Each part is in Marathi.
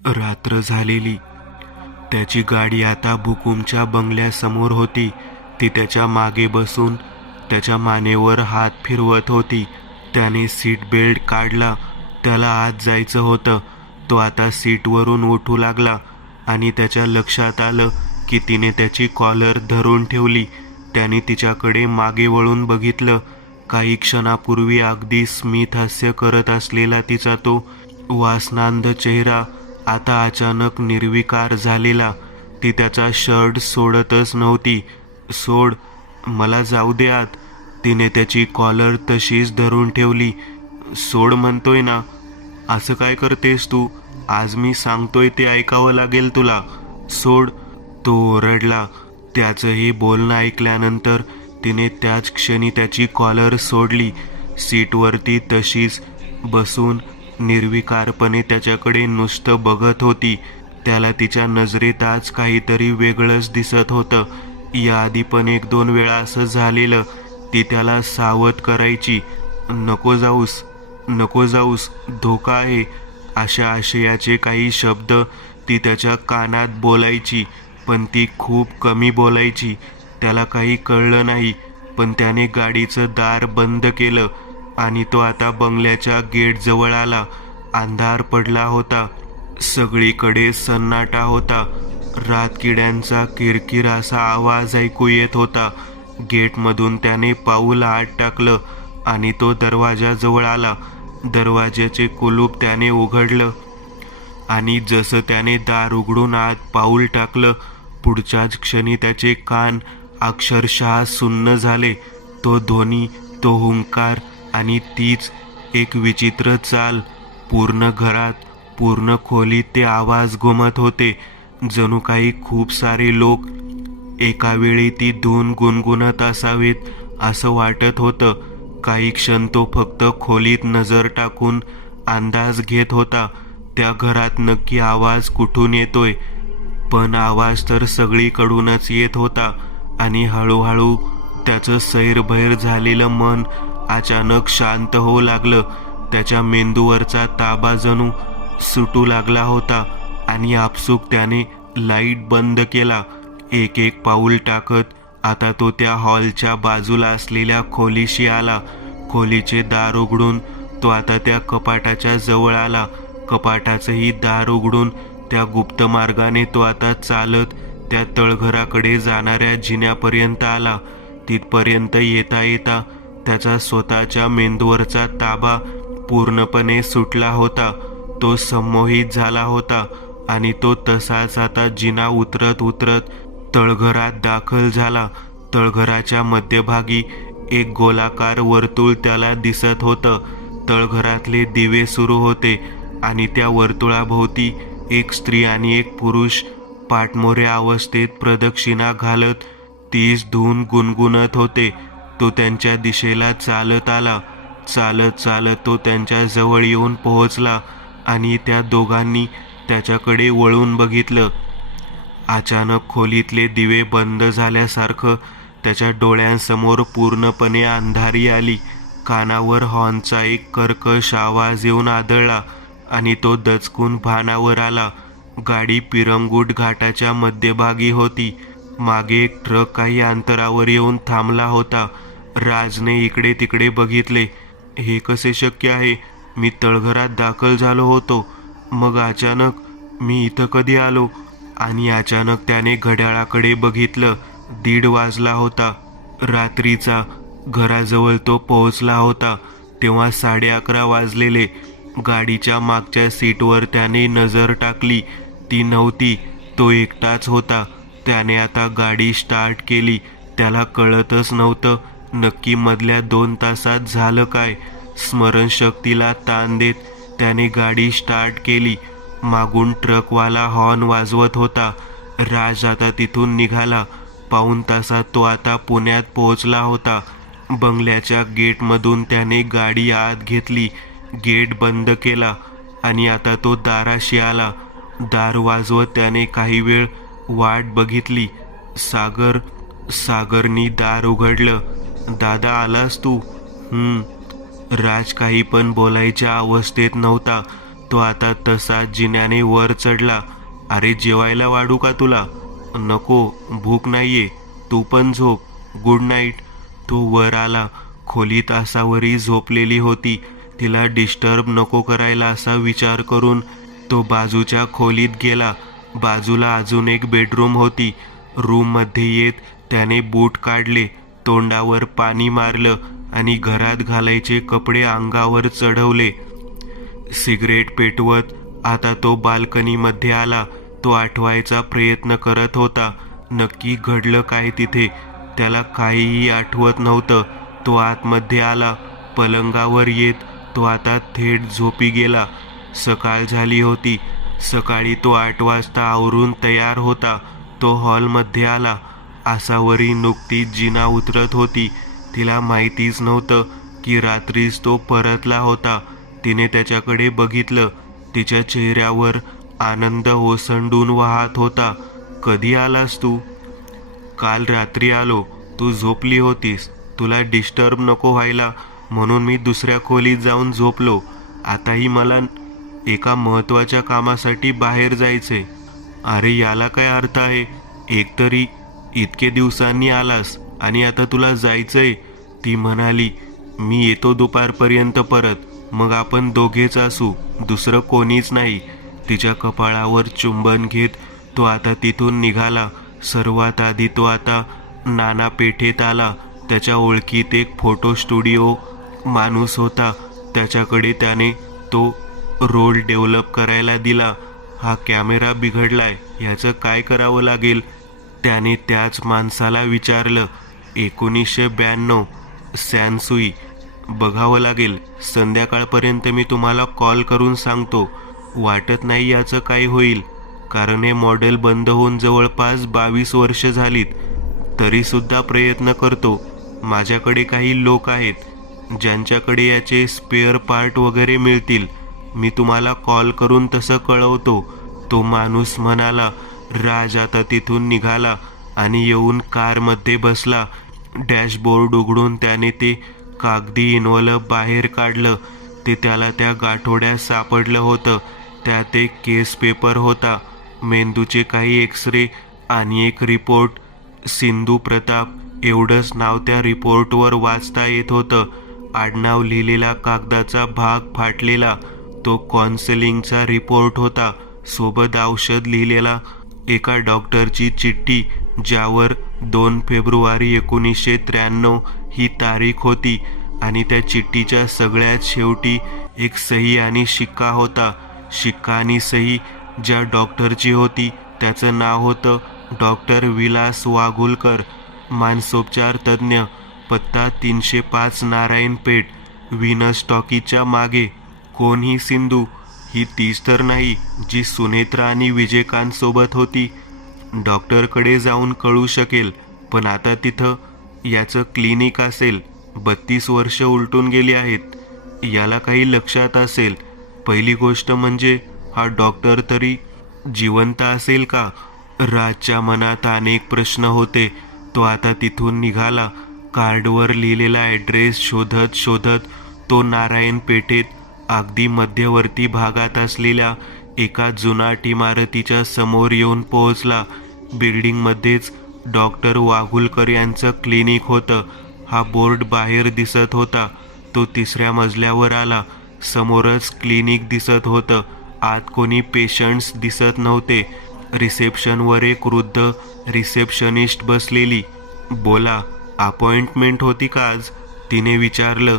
रात्र झालेली. त्याची गाडी आता भुकुमच्या बंगल्यासमोर होती. ती त्याच्या मागे बसून त्याच्या मानेवर हात फिरवत होती. त्याने सीट बेल्ट काढला. त्याला आत जायचं होतं. तो आता सीटवरून उठू लागला आणि त्याच्या लक्षात आलं की तिने त्याची कॉलर धरून ठेवली. त्याने तिच्याकडे मागे वळून बघितलं. काही क्षणापूर्वी अगदी स्मित हास्य करत असलेला तिचा तो वासनांध चेहरा आता अचानक निर्विकार झालेला. ती त्याचा शर्ट सोडतच नव्हती. सोड, मला जाऊ दे आत. तिने त्याची कॉलर तशीच धरून ठेवली. सोड म्हणतोय ना. असं काय करतेस तू? आज मी सांगतोय ते ऐकावं लागेल तुला. सोड, तो ओरडला. त्याचं हे बोलणं ऐकल्यानंतर तिने त्याच क्षणी त्याची कॉलर सोडली. सीटवरती तशीच बसून निर्विकारपणे त्याच्याकडे नुसतं बघत होती. त्याला तिच्या नजरेत आज काहीतरी वेगळंच दिसत होतं. याआधी पण 1-2 वेळा असं झालेलं. ती त्याला सावध करायची. नको जाऊस, नको जाऊस, धोका आहे, अशा आशयाचे काही शब्द ती त्याच्या कानात बोलायची. पण ती खूप कमी बोलायची. त्याला काही कळलं नाही. पण त्याने गाडीचं दार बंद केलं आणि तो आता बंगल्याच्या गेटजवळ आला. अंधार पडला होता. सगळीकडे सन्नाटा होता. रातकिड्यांचा किरकिर असा आवाज ऐकू येत होता. गेटमधून त्याने पाऊल आत टाकलं आणि तो दरवाजाजवळ आला. दरवाजाचे कुलूप त्याने उघडलं आणि जसं त्याने दार उघडून आत पाऊल टाकलं, पुढच्याच क्षणी त्याचे कान अक्षरशः सुन्न झाले. तो ध्वनी, तो हुंकार आणि तीच एक विचित्र चाल. पूर्ण घरात, पूर्ण खोलीत ते आवाज घुमत होते. जणू काही खूप सारे लोक एका वेळी ती धून गुणगुणत असावेत असं वाटत होतं. काही क्षण तो फक्त खोलीत नजर टाकून अंदाज घेत होता, त्या घरात नक्की आवाज कुठून येतोय. पण आवाज तर सगळीकडूनच येत होता. आणि हळूहळू त्याचं सैरभैर झालेलं मन अचानक शांत होऊ लागलं. त्याच्या मेंदूवरचा ताबा जणू सुटू लागला होता आणि आपसूक त्याने लाईट बंद केला. एक एक पाऊल टाकत आता तो त्या हॉलच्या बाजूला असलेल्या खोलीशी आला. खोलीचे दार उघडून तो आता त्या कपाटाच्या जवळ आला. कपाटाचंही दार उघडून त्या गुप्त मार्गाने तो आता चालत त्या तळघराकडे जाणाऱ्या जिन्यापर्यंत आला. तिथपर्यंत येता येता त्याचा स्वतःच्या मेंदूवरचा ताबा पूर्णपणे सुटला होता. तो संमोहित झाला होता आणि तो तसाच आता जिना उतरत उतरत तळघरात दाखल झाला. तळघराच्या मध्यभागी एक गोलाकार वर्तुळ त्याला दिसत होतं. तळघरातले दिवे सुरू होते आणि त्या वर्तुळाभोवती एक स्त्री आणि एक पुरुष पाठमोऱ्या अवस्थेत प्रदक्षिणा घालत तीच धून गुणगुणत होते. तो त्यांच्या दिशेला चालत आला. चालत चालत तो त्यांच्या जवळ येऊन पोहोचला आणि त्या दोघांनी त्याच्याकडे वळून बघितलं. अचानक खोलीतले दिवे बंद झाल्यासारखं त्याच्या डोळ्यांसमोर पूर्णपणे अंधारी आली. कानावर हॉर्नचा एक कर्कश आवाज येऊन आदळला आणि तो दचकून भानावर आला. गाडी पिरंगुट घाटाच्या मध्यभागी होती. मागे एक ट्रक काही अंतरावर येऊन थांबला होता. राजने इकडे तिकडे बघितले. हे कसे शक्य आहे? मी तळघरात दाखल झालो होतो, मग अचानक मी इथं कधी आलो? आणि अचानक त्याने घड्याळाकडे बघितलं. 1:30 वाजला होता. रात्रीचा. घराजवळ तो पोहोचला होता तेव्हा 11:30 वाजलेले. गाडीच्या मागच्या सीटवर त्याने नजर टाकली. ती नव्हती. तो एकटाच होता. त्याने आता गाडी स्टार्ट केली. त्याला कळतच नव्हतं नक्की मधल्या 2 तासात झालं काय. स्मरणशक्तीला ताण देत त्याने गाडी स्टार्ट केली. मागून ट्रकवाला हॉर्न वाजवत होता. राज आता तिथून निघाला. पाऊण तासात तो आता पुण्यात पोहोचला होता. बंगल्याच्या गेटमधून त्याने गाडी आत घेतली. गेट बंद केला आणि आता तो दाराशी आला. दार वाजवत त्याने काही वेळ वाट बघितली. सागरनी दार उघडलं. दादा, आलास तू? राज काही पण बोलायच्या अवस्थेत नव्हता. तो आता तसा जिन्याने वर चढला. अरे जेवायला वाढू का तुला? नको, भूक नाहीये, तू पण झोप, गुड नाईट. तो वर आला. खोली तासावरी झोपलेली होती. तिला डिस्टर्ब नको करायला असा विचार करून तो बाजूच्या खोलीत गेला. बाजूला अजून एक बेडरूम होती. रूममध्ये येत त्याने बूट काढले, तोंडावर पाणी मारलं आणि घरात घालायचे कपडे अंगावर चढवले. सिगरेट पेटवत आता तो बाल्कनीमध्ये आला. तो आठवायचा प्रयत्न करत होता. नक्की घडलं काय तिथे? त्याला काहीही आठवत नव्हतं. तो आतमध्ये आला. पलंगावर येत तो आता थेट झोपी गेला. सकाळ झाली होती. सकाळी तो 8 वाजता आवरून तयार होता. तो हॉलमध्ये आला. आसावरी नुकतीच जिना उतरत होती. तिला माहितीच नव्हतं की रात्रीच तो परतला होता. तिने त्याच्याकडे बघितलं. तिच्या चेहऱ्यावर आनंद ओसंडून वाहत होता. कधी आलास तू? काल रात्री आलो. तू झोपली होतीस. तुला डिस्टर्ब नको व्हायला म्हणून मी दुसऱ्या खोलीत जाऊन झोपलो. आताही मला एका महत्त्वाच्या कामासाठी बाहेर जायचंय. अरे याला काय अर्थ आहे? एकतरी इतके दिवसांनी आलास आणि आता तुला जायचंय. ती म्हणाली, मी येतो दुपारपर्यंत परत, मग आपण दोघेच असू, दुसरं कोणीच नाही. तिच्या कपाळावर चुंबन घेत तो आता तिथून निघाला. सर्वात आधी तो आता नाना पेठेत आला. त्याच्या ओळखीत एक फोटो स्टुडिओ माणूस होता. त्याच्याकडे त्याने तो रोल डेव्हलप करायला दिला. हा कॅमेरा बिघडलाय, ह्याचं काय करावं लागेल? त्याने त्याच माणसाला विचारलं. 1992 सॅनसुई. बघावं लागेल. संध्याकाळपर्यंत मी तुम्हाला कॉल करून सांगतो. वाटत नाही याचं काय होईल, कारण हे मॉडेल बंद होऊन जवळपास 22 वर्ष झालीत. तरीसुद्धा प्रयत्न करतो. माझ्याकडे काही लोक आहेत ज्यांच्याकडे याचे स्पेअर पार्ट वगैरे मिळतील. मी तुम्हाला कॉल करून तसं कळवतो, तो माणूस म्हणाला. राज आता तिथून निघाला आणि येऊन कारमध्ये बसला. डॅशबोर्ड उघडून त्याने ते कागदी इन्व्हलप बाहेर काढलं. ते त्याला त्या गाठोड्यात सापडलं होतं. त्यात एक केस पेपर होता, मेंदूचे काही एक्सरे आणि एक रिपोर्ट. सिंधू प्रताप एवढंच नाव त्या रिपोर्टवर वाचता येत होतं. आडनाव लिहिलेला कागदाचा भाग फाटलेला. तो काउन्सिलिंगचा रिपोर्ट होता. सोबत औषध लिहिलेला एका डॉक्टरची चिठ्ठी, ज्यावर 2 फेब्रुवारी 1993 ही तारीख होती. आणि त्या चिठ्ठीच्या सगळ्यात शेवटी एक सही आणि शिक्का होता. शिक्का आणि सही ज्या डॉक्टरची होती त्याचं नाव होतं डॉक्टर विलास वाघुलकर, मानसोपचार तज्ज्ञ. पत्ता 305 नारायण पेठ, व्हीनस टॉकीजच्या मागे. कोण ही सिंधू? ही तीच तर नाही जी सुनेत्रा आणि विजयकांत सोबत होती? डॉक्टरकडे जाऊन कळू शकेल. पण आता तिथं याचं क्लिनिक असेल. 32 वर्ष उलटून गेली आहेत. याला काही लक्षात असेल. पहिली गोष्ट म्हणजे हा डॉक्टर तरी जिवंत असेल का? राजच्या मनात अनेक प्रश्न होते. तो आता तिथून निघाला. कार्डवर लिहिलेला ॲड्रेस शोधत शोधत तो नारायण पेठेत अगदी मध्यवर्ती भागात असलेल्या एका जुनाट इमारतीच्या समोर येऊन पोहोचला. बिल्डिंगमध्येच डॉक्टर वाघुलकर यांचं क्लिनिक होतं. हा बोर्ड बाहेर दिसत होता. तो 3ऱ्या मजल्यावर आला. समोरच क्लिनिक दिसत होतं. आत कोणी पेशंट्स दिसत नव्हते. रिसेप्शनवर एक वृद्ध रिसेप्शनिस्ट बसलेली. बोला, अपॉइंटमेंट होती का आज? तिने विचारलं.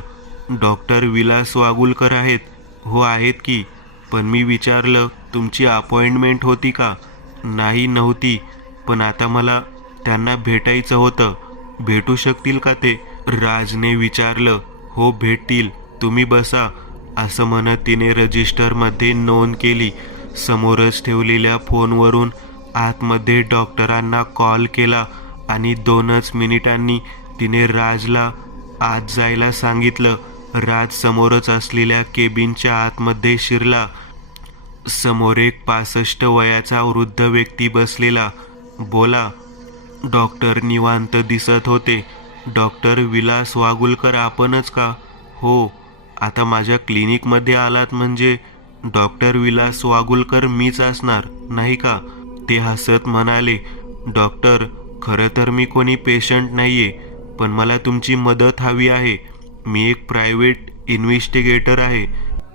डॉक्टर विलास वाघुलकर आहेत? हो आहेत की. पण मी विचारलं, तुमची अपॉइंटमेंट होती का? नाही, नव्हती. पण आता मला त्यांना भेटायचं होतं. भेटू शकतील का ते? राजने विचारलं. हो भेटतील, तुम्ही बसा, असं म्हणत तिने रजिस्टरमध्ये नोंद केली. समोरच ठेवलेल्या फोनवरून आतमध्ये डॉक्टरांना कॉल केला आणि 2च मिनिटांनी तिने राजला आत जायला सांगितलं. राज समोरच असलेल्या केबिनच्या आतमध्ये शिरला. समोर एक 65 वयाचा वृद्ध व्यक्ती बसलेला. बोला. डॉक्टर निवांत दिसत होते. डॉक्टर विलास वाघुलकर आपणच का? हो. आता माझ्या क्लिनिकमध्ये आलात म्हणजे डॉक्टर विलास वागुलकर मीच असणार नाही का? ते हसत म्हणाले, डॉक्टर, खरं तर मी कोणी पेशंट नाहीये, पण मला तुमची मदत हवी आहे. मी एक प्रायव्हेट इन्व्हेस्टिगेटर आहे.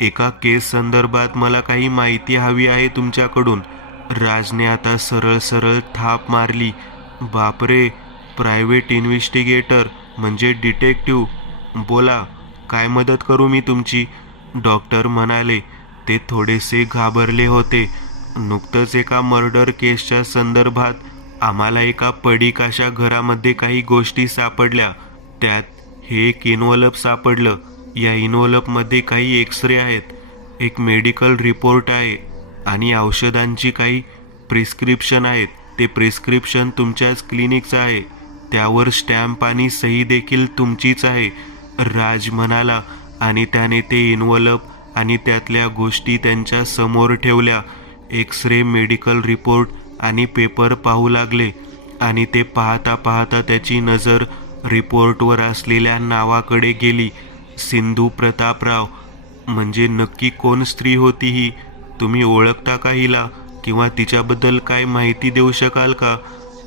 एका केस संदर्भात मला काही माहिती हवी आहे तुमच्याकडून. राजने आता सरळ सरळ थाप मारली. बापरे, प्रायव्हेट इन्व्हेस्टिगेटर म्हणजे डिटेक्टिव्ह. बोला, काय मदत करू मी तुमची? डॉक्टर म्हणाले. ते थोडेसे घाबरले होते. नुकतंच एका मर्डर केसच्या संदर्भात आम्हाला एका पडीकाच्या घरामध्ये काही गोष्टी सापडल्या. त्यात हे एक इन्व्हलप सापडलं. या इन्व्हलपमध्ये काही एक्सरे आहेत, एक मेडिकल रिपोर्ट आहे आणि औषधांची काही प्रिस्क्रिप्शन आहेत. ते प्रिस्क्रिप्शन तुमच्याच क्लिनिकचं आहे. त्यावर स्टॅम्प आणि सही देखील तुमचीच आहे, राज म्हणाला. आणि त्याने ते इन्व्हलप आणि त्यातल्या गोष्टी त्यांच्या समोर ठेवल्या. एक्सरे, मेडिकल रिपोर्ट आणि पेपर पाहू लागले. आणि ते पाहता पाहता त्याची नजर रिपोर्टवर असलेल्या नावाकडे गेली. सिंधू प्रतापराव. म्हणजे नक्की कोण स्त्री होती ही? तुम्ही ओळखता का हिला? किंवा तिच्याबद्दल काय माहिती देऊ शकाल का?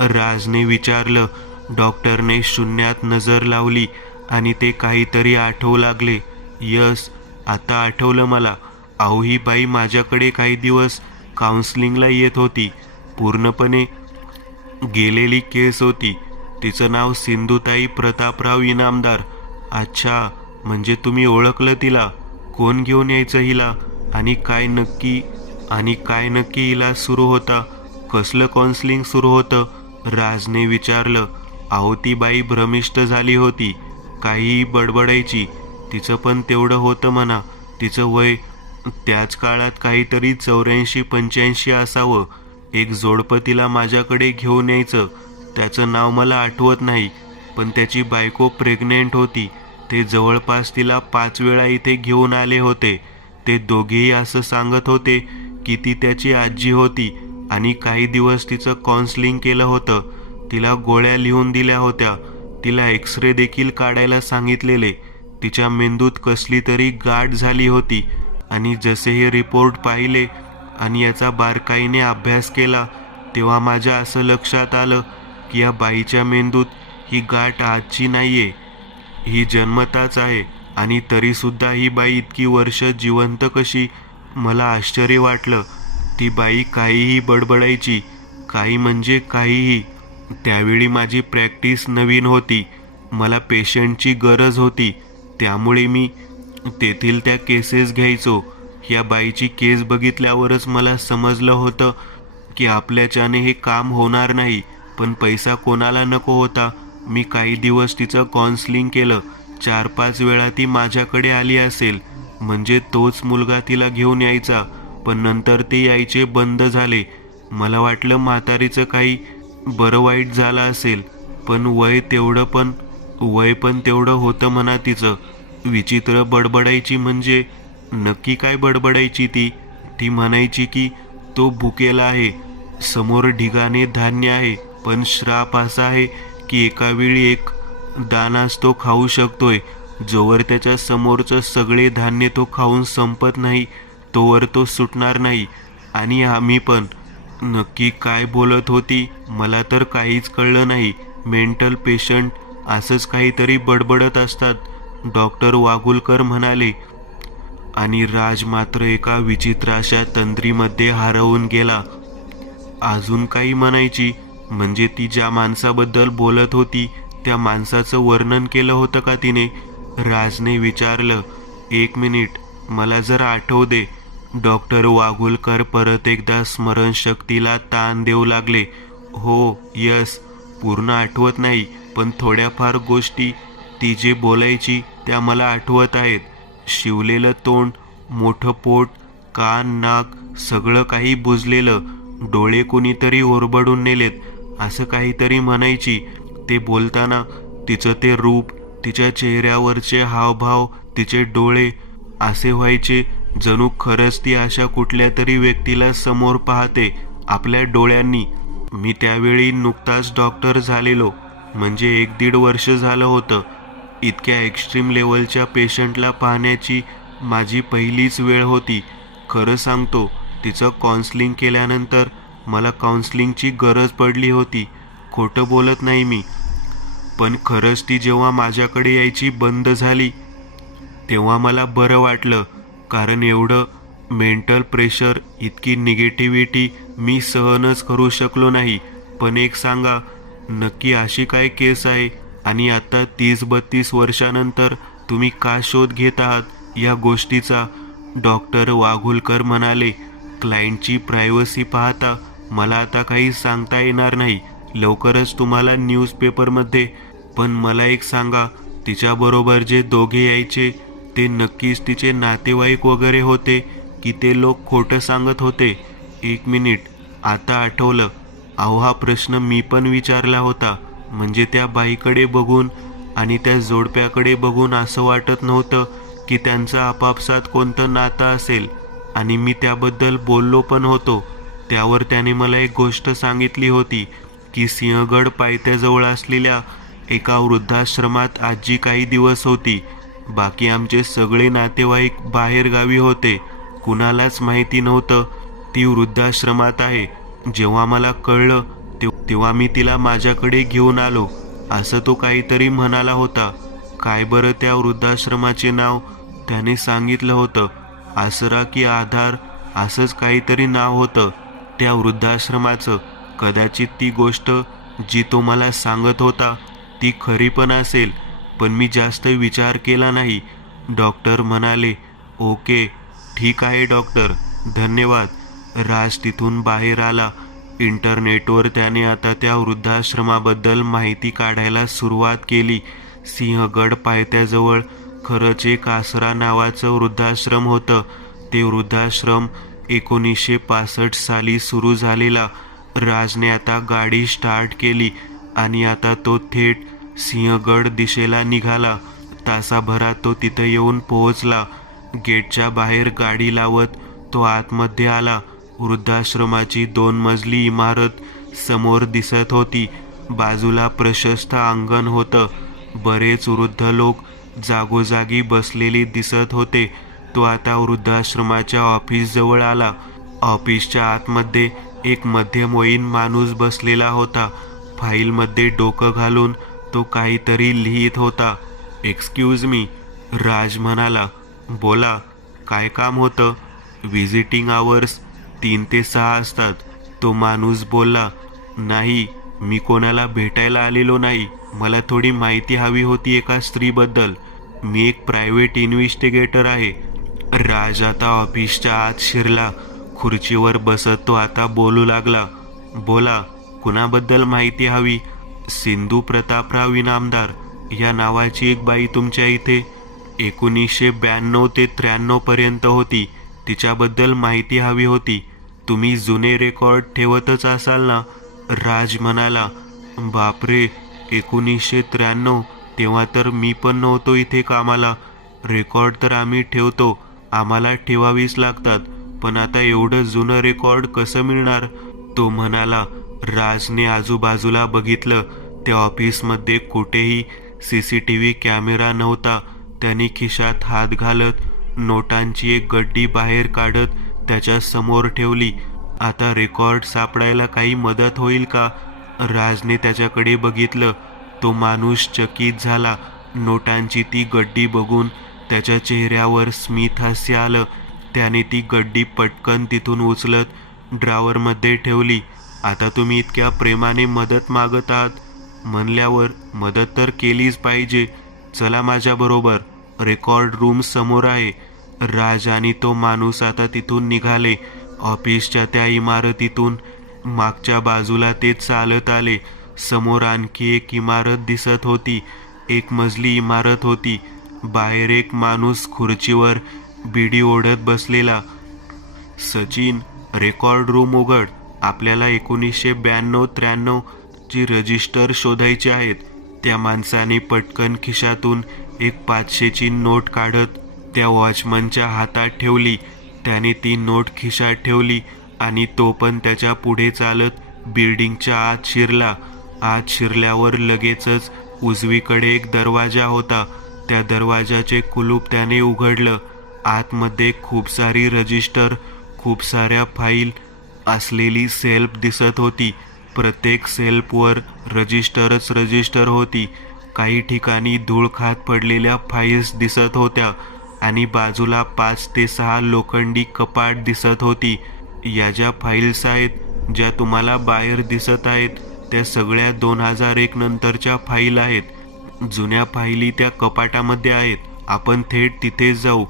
राजने विचारलं. डॉक्टरने शून्यात नजर लावली आणि ते काहीतरी आठवू लागले. यस, आता आठवलं मला. अहो, ही बाई माझ्याकडे काही दिवस काउन्सिलिंगला येत होती. पूर्णपणे गेलेली केस होती. तिचं नाव सिंधुताई प्रतापराव इनामदार. अच्छा, म्हणजे तुम्ही ओळखलं तिला. कोण घेऊन यायचं हिला? आणि काय नक्की हिला सुरू होता? कसलं काउन्सिलिंग सुरू होतं? राजने विचारलं. अहो, ती बाई भ्रमिष्ट झाली होती. काहीही बडबडायची. तिचं पण तेवढं होतं म्हणा. तिचं वय त्याच काळात काहीतरी 84-85 असावं. एक जोडपं तिला माझ्याकडे घेऊन यायचं. त्याचं नाव मला आठवत नाही, पण त्याची बायको प्रेग्नेंट होती. ते जवळपास तिला 5 वेळा इथे घेऊन आले होते. ते दोघेही असं सांगत होते की ती त्याची आजी होती आणि काही दिवस तिचं काउन्सिलिंग केलं होतं. तिला गोळ्या लिहून दिल्या होत्या. तिला एक्सरे देखील काढायला सांगितलेले. तिच्या मेंदूत कसली तरी गाठ झाली होती. आणि जसे हे रिपोर्ट पाहिले आणि याचा बारकाईने अभ्यास केला, तेव्हा माझ्या असं लक्षात आलं की या बाईच्या मेंदूत ही गाठ आजची नाहीये, ही जन्मताच आहे. आणि तरीसुद्धा ही बाई इतकी वर्ष जिवंत कशी? मला आश्चर्य वाटलं. ती बाई काहीही बडबडायची, काही म्हणजे काहीही. त्यावेळी माझी प्रॅक्टिस नवीन होती. मला पेशंटची गरज होती, त्यामुळे मी तेथील त्या केसेस घ्यायचो. या बाईची केस बघितल्यावरच मला समजलं होतं की आपल्याच्याने हे काम होणार नाही. पण पैसा कोणाला नको होता. मी काही दिवस तिचं काउन्सिलिंग केलं. 4-5 वेळा ती माझ्याकडे आली असेल. म्हणजे तोच मुलगा तिला घेऊन यायचा. पण नंतर ते यायचे बंद झाले. मला वाटलं म्हातारीचं काही बरं वाईट झालं असेल. पण वय पण तेवढं होतं म्हणा तिचं. विचित्र बडबडायची. म्हणजे नक्की काय बडबडायची ती? ती म्हणायची की तो भुकेला आहे, समोर ढिगाने धान्य आहे, पण श्राप असा आहे की एका वेळी एक दाणाच तो खाऊ शकतोय. जोवर त्याच्या समोरचं सगळे धान्य तो खाऊन संपत नाही, तोवर तो सुटणार नाही. आणि आम्ही पण. नक्की काय बोलत होती? मला तर काहीच कळलं नाही. मेंटल पेशंट असंच काहीतरी बडबडत असतात, डॉक्टर वागुलकर म्हणाले. आणि राज मात्र एका विचित्र अशा तंद्रीमध्ये हरवून गेला. अजून काही म्हणायची? म्हणजे ती ज्या माणसाबद्दल बोलत होती त्या माणसाचं वर्णन केलं होतं का तिने? राजने विचारलं. 1 मिनिट, मला जरा आठवू दे. डॉक्टर वागुलकर परत एकदा स्मरणशक्तीला ताण देऊ लागले. हो, यस, पूर्ण आठवत नाही, पण थोड्याफार गोष्टी ती जे बोलायची त्या मला आठवत आहेत. शिवलेलं तोंड, मोठं पोट, कान, नाक, सगळं काही बुजलेलं. डोळे कुणीतरी ओरबडून नेलेत, असं काहीतरी म्हणायची. ते बोलताना तिचं ते रूप, तिच्या चेहऱ्यावरचे हावभाव, तिचे डोळे असे व्हायचे जणू खरंच ती अशा कुठल्या तरी व्यक्तीला समोर पाहते आपल्या डोळ्यांनी. मी त्यावेळी नुकताच डॉक्टर झालेलो, म्हणजे 1-1.5 वर्ष झालं होतं. इतक्या एक्स्ट्रीम लेवलच्या पेशंटला पाहण्याची माझी पहिलीच वेळ होती. खरं सांगतो, तिचं काउन्सलिंग केल्यानंतर मला काउन्सलिंगची गरज पडली होती. खोटं बोलत नाही मी. पण खरंच ती जेव्हा माझ्याकडे यायची बंद झाली तेव्हा मला बरं वाटलं. कारण एवढं मेंटल प्रेशर, इतकी निगेटिव्हिटी मी सहनच करू शकलो नाही. पण एक सांगा, नक्की अशी काय केस आहे आणि आता 30-32 वर्षानंतर तुम्ही का शोध घेत आहात या गोष्टीचा? डॉक्टर वाघुलकर म्हणाले. क्लायंटची प्रायव्हसी पाहता मला आता काही सांगता येणार नाही. लवकरच तुम्हाला न्यूजपेपरमध्ये. पण मला एक सांगा, तिच्याबरोबर जे दोघे यायचे ते नक्कीच तिचे नातेवाईक वगैरे होते की ते लोक खोटं सांगत होते? 1 मिनिट, आता आठवलं. अहो, हा प्रश्न मी पण विचारला होता. म्हणजे त्या बाईकडे बघून आणि त्या जोडप्याकडे बघून असं वाटत नव्हतं की त्यांचं आपापसात कोणतं नातं असेल. आणि मी त्याबद्दल बोललो पण होतो. त्यावर त्याने मला एक गोष्ट सांगितली होती की सिंहगड पायथ्याजवळ असलेल्या एका वृद्धाश्रमात आजी काही दिवस होती. बाकी आमचे सगळे नातेवाईक बाहेरगावी होते. कुणालाच माहिती नव्हतं ती वृद्धाश्रमात आहे. जेव्हा मला कळलं तेव्हा मी तिला माझ्याकडे घेऊन आलो, असं तो काहीतरी म्हणाला होता. काय बरं त्या वृद्धाश्रमाचे नाव? त्याने सांगितलं होतं. आसरा की आधार असंच काहीतरी नाव होतं त्या वृद्धाश्रमाचं. कदाचित ती गोष्ट जी तो मला सांगत होता ती खरी पण असेल. पण मी जास्त विचार केला नाही. डॉक्टर म्हणाले, ओके, ठीक आहे डॉक्टर, धन्यवाद. राज तिथून बाहेर आला. इंटरनेटवर त्याने आता त्या वृद्धाश्रमाबद्दल माहिती काढायला सुरुवात केली. सिंहगड पायथ्याजवळ खरंच एक आसरा नावाचं वृद्धाश्रम होतं. ते वृद्धाश्रम 1965 साली सुरू झालेला. राजने आता गाडी स्टार्ट केली आणि आता तो थेट सिंहगड दिशेला निघाला. तासाभरात तो तिथं येऊन पोहोचला. गेटच्या बाहेर गाडी लावत तो आतमध्ये आला. वृद्धाश्रमाची 2 मजली इमारत समोर दिसत होती. बाजूला प्रशस्त अंगण होतं. बरेच वृद्ध लोक जागोजागी बसलेले दिसत होते. तो आता वृद्धाश्रमाच्या ऑफिसजवळ आला. ऑफिसच्या आतमध्ये एक मध्यमवयीन माणूस बसलेला होता. फाईलमध्ये डोकं घालून तो काहीतरी लिहित होता. एक्सक्यूज मी, राज म्हणाला. बोला, काय काम होतं? व्हिजिटिंग आवर्स 3 ते 6 असतात. तो माणूस बोलला. नाही, मी कोणाला भेटायला आलेलो नाही. मला थोडी माहिती हवी होती एका स्त्रीबद्दल. मी एक प्रायव्हेट इन्व्हेस्टिगेटर आहे. राज आता ऑफिसच्या आत शिरला. खुर्चीवर बसत तो आता बोलू लागला. बोला, कुणाबद्दल माहिती हवी? सिंधू प्रतापराव इनामदार या नावाची एक बाई तुमच्या इथे 1992 ते 93 पर्यंत होती. तिच्याबद्दल माहिती हवी होती. तुम्ही जुने रेकॉर्ड ठेवतच असाल ना? राज म्हणाला. बापरे, 1993? तेव्हा तर मी पण नव्हतो इथे कामाला. रेकॉर्ड तर आम्ही ठेवतो, आम्हाला ठेवावीच लागतात. पण आता एवढं जुनं रेकॉर्ड कसं मिळणार? तो म्हणाला. राजने आजूबाजूला बघितलं. त्या ऑफिसमध्ये कुठेही CCTV कॅमेरा नव्हता. त्याने खिशात हात घालत नोटांची एक गड्डी बाहेर काढत त्याच्या समोर ठेवली. आता रेकॉर्ड सापडायला काही मदत होईल का? राजने त्याच्याकडे बघितलं. तो माणूस चकित झाला. नोटांची ती गड्डी बघून त्याच्या चेहऱ्यावर स्मित हास्य आलं. त्याने ती गड्डी पटकन तिथून उचलत ड्रॉवरमध्ये ठेवली. आता तुम्ही इतक्या प्रेमाने मदत मागत आहात म्हणल्यावर मदत तर केलीच पाहिजे. चला माझ्याबरोबर, रेकॉर्ड रूम समोर आहे. राज आणि तो माणूस आता तिथून निघाले. ऑफिसच्या त्या इमारतीतून मागच्या बाजूला ते चालत आले. समोर आणखी एक इमारत दिसत होती. 1 मजली इमारत होती. बाहेर एक माणूस खुर्चीवर बिडी ओढत बसलेला. सचिन, रेकॉर्ड रूम उघड. आपल्याला 1992-93 ची रजिस्टर शोधायची आहेत. त्या माणसाने पटकन खिशातून एक 500ची नोट काढत त्या वॉचमनच्या हातात ठेवली. त्याने ती नोट खिशात ठेवली आणि तो पण त्याच्या पुढे चालत बिल्डिंगच्या आत शिरला. आत शिरल्यावर लगेचच उजवीकडे एक दरवाजा होता. त्या दरवाजाचे कुलूप त्याने उघडलं आतमध्ये खूप सारी रजिस्टर, खूप साऱ्या फाईल असलेली सेल्फ दिसत होती. प्रत्येक सेल्फवर रजिस्टरच रजिस्टर होती. काही ठिकाणी धूळ खात पडलेल्या फाईल्स दिसत होत्या आणि बाजूला 5 ते 6 लोखंडी कपाट दिसत होती. या ज्या फाईल्स आहेत, ज्या तुम्हाला बाहेर दिसत आहेत, त्या सगळ्या 2001 नंतरच्या फाईल आहेत. जुन्या फाईली त्या कपाटामध्ये आहेत. आपण थेट तिथेच जाऊ,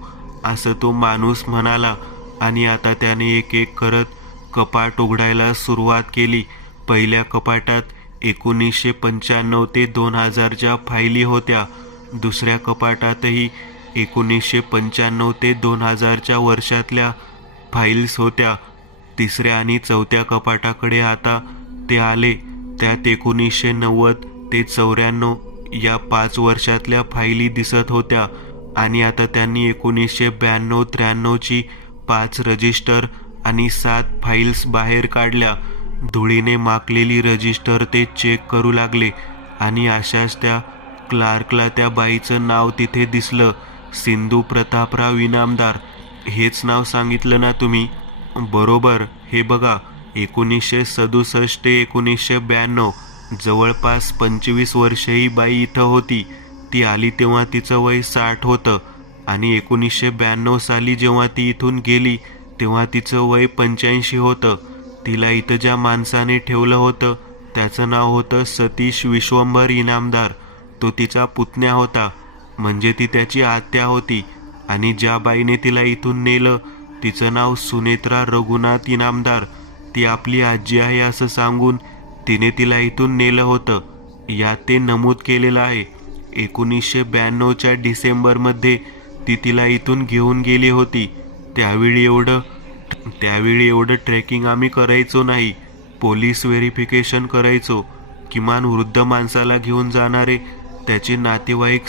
असं तो माणूस म्हणाला आणि आता त्याने एक एक करत कपाट उघडायला सुरुवात केली. पहिल्या कपाटात 1995 ते 2000च्या फाईली होत्या. दुसऱ्या कपाटातही 1995 ते 2000च्या वर्षातल्या फाईल्स होत्या. तिसऱ्या आणि चौथ्या कपाटाकडे आता ते आले. त्यात 1990 ते 94 या 5 वर्षातल्या फाईली दिसत होत्या आणि आता त्यांनी 1992-93ची 5 रजिस्टर आणि 7 फाईल्स बाहेर काढल्या. धुळीने माखलेली रजिस्टर ते चेक करू लागले आणि अशाच त्या क्लार्कला त्या बाईचं नाव तिथे दिसलं, सिंधू प्रतापराव इनामदार. हेच नाव सांगितलं ना तुम्ही? बरोबर. हे बघा, 1967 ते 1992, जवळपास 25 वर्षे ही बाई इथं होती. ती आली तेव्हा तिचं वय 60 होतं आणि 1992 साली जेव्हा ती इथून गेली तेव्हा तिचं वय 85 होतं. तिला इथं ज्या माणसाने ठेवलं होतं त्याचं नाव होतं सतीश विश्वंभर इनामदार. तो तिचा पुतण्या होता, म्हणजे ती त्याची आत्या होती. आणि ज्या बाईने तिला इथून नेलं तिचं नाव सुनेत्रा रघुनाथ इनामदार. ती आपली आजी आहे असं सांगून तिने तिला इथून नेलं होतं. यात ते नमूद केलेलं आहे. 1992च्या डिसेंबरमध्ये ती तिला इथून घेऊन गेली होती. त्यावेळी एवढं ट्रेकिंग आम्ही करायचो नाही. पोलीस व्हेरिफिकेशन करायचो. किमान वृद्ध माणसाला घेऊन जाणारे त्याचे नातेवाईक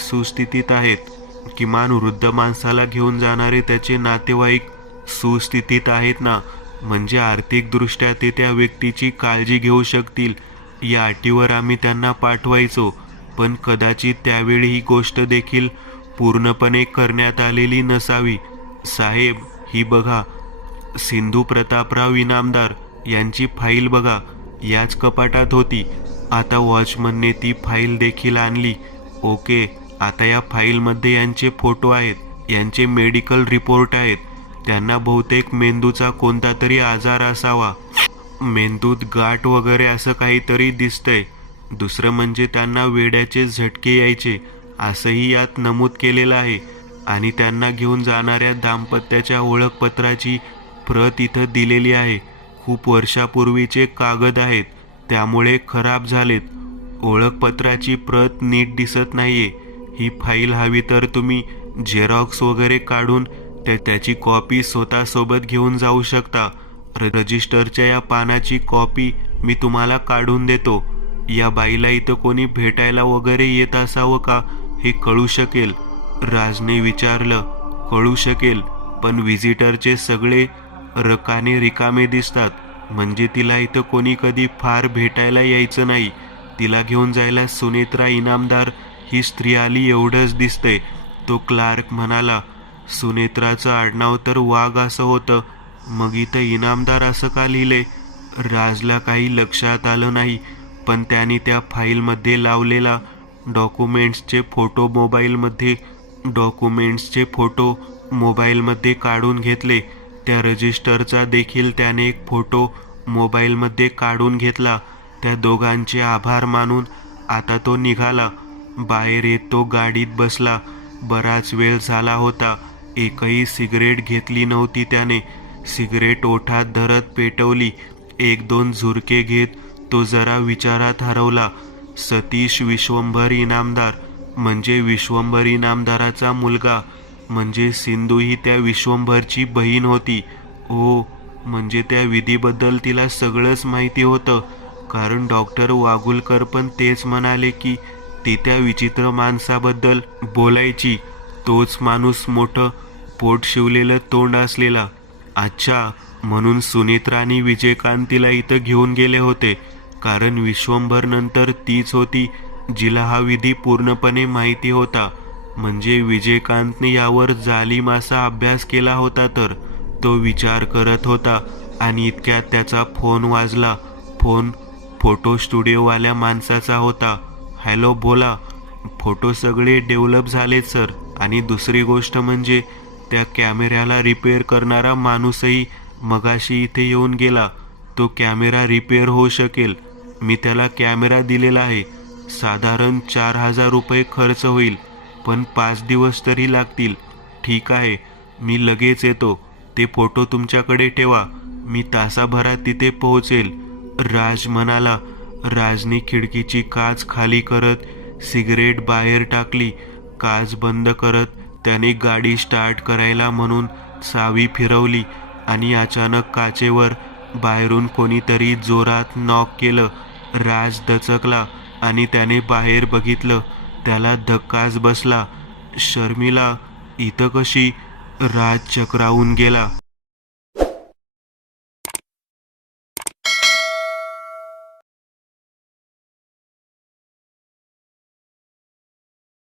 सुस्थितीत आहेत ना, म्हणजे आर्थिकदृष्ट्या ते त्या व्यक्तीची काळजी घेऊ शकतील या अटीवर आम्ही त्यांना पाठवायचो. पण कदाचित त्यावेळी ही गोष्ट देखील पूर्णपणे करण्यात आलेली नसावी. साहेब, ही बघा, सिंधू प्रतापराव इनामदार यांची फाईल बघा, याच कपाटात होती. आता वॉचमनने ती फाईल देखील आणली. ओके, आता या फाईलमध्ये यांचे फोटो आहेत, यांचे मेडिकल रिपोर्ट आहेत. त्यांना बहुतेक मेंदूचा कोणता तरी आजार असावा. मेंदूत गाठ वगैरे असं काहीतरी दिसतंय. दुसरं म्हणजे त्यांना वेड्याचे झटके यायचे असंही यात नमूद केलेलं आहे. आणि त्यांना घेऊन जाणाऱ्या दाम्पत्याच्या ओळखपत्राची प्रत इथं दिलेली आहे. खूप वर्षापूर्वीचे कागद आहेत, त्यामुळे खराब झालेत. ओळखपत्राची प्रत नीट दिसत नाहीये. ही फाईल हवी तर तुम्ही झेरॉक्स वगैरे काढून त्याची कॉपी स्वतःसोबत घेऊन जाऊ शकता. रजिस्टरच्या या पानाची कॉपी मी तुम्हाला काढून देतो. या बाईला इथं कोणी भेटायला वगैरे येत असावं का हे कळू शकेल. राजने विचारलं. कळू शकेल, पण व्हिजिटरचे सगळे रकाने रिकामे दिसतात, म्हणजे तिला इथं कोणी कधी फार भेटायला यायचं नाही. तिला घेऊन जायला सुनेत्रा इनामदार ही स्त्री आली एवढंच दिसतंय, तो क्लार्क म्हणाला. सुनेत्राचं आडनाव तर वाघ असं होतं, मग इथं इनामदार असं का लिहिलंय? राजला काही लक्षात आलं नाही, पण त्याने त्या फाईलमध्ये लावलेला डॉक्युमेंट्सचे फोटो मोबाईलमध्ये काढून घेतले. त्या रजिस्टरचा देखील त्याने एक फोटो मोबाईलमध्ये काढून घेतला. त्या दोघांचे आभार मानून आता तो निघाला. बाहेर येत तो गाडीत बसला. बराच वेळ झाला होता. एकही सिगरेट घेतली नव्हती त्याने. सिगरेट ओठात धरत पेटवली. 1-2 झुरके घेत तो जरा विचारात हरवला. सतीश विश्वंभर इनामदार म्हणजे विश्वंभर इनामदाराचा मुलगा, म्हणजे सिंधू ही त्या विश्वंभरची बहीण होती. ओ, म्हणजे त्या विधीबद्दल तिला सगळंच माहिती होतं, कारण डॉक्टर वागुलकर पण तेच म्हणाले की ती त्या विचित्र माणसाबद्दल बोलायची. तोच माणूस, मोठं पोट शिवलेलं तोंड असलेला. अच्छा, म्हणून सुनेत्रा आणि विजयकांत तिला इथं घेऊन गेले होते, कारण विश्वंभर नंतर तीच होती जिला हा विधी पूर्णपणे माहिती होता. म्हणजे विजयकांतने यावर जालीम असा अभ्यास केला होता. तर तो विचार करत होता आणि इतक्यात त्याचा फोन वाजला. फोन फोटो स्टुडिओवाल्या माणसाचा होता. हॅलो, बोला. फोटो सगळे डेव्हलप झालेत सर, आणि दुसरी गोष्ट म्हणजे त्या कॅमेऱ्याला रिपेअर करणारा माणूसही मगाशी इथे येऊन गेला. तो कॅमेरा रिपेअर होऊ शकेल. मी त्याला कॅमेरा दिलेला आहे. साधारण 4,000 रुपये खर्च होईल, पण 5 दिवस तरी लागतील. ठीक आहे, मी लगेच येतो. ते फोटो तुमच्याकडे ठेवा, मी तासाभरात तिथे पोहोचेल, राज म्हणाला. राजने खिडकीची काच खाली करत सिगरेट बाहेर टाकली. काच बंद करत त्याने गाडी स्टार्ट करायला म्हणून चावी फिरवली आणि अचानक काचेवर बाहेरून कोणीतरी जोरात नॉक केलं. राज दचकला आणि त्याने बाहेर बघितलं. त्याला धक्काच बसला. शर्मिला इथं कशी? राज चक्रावून गेला.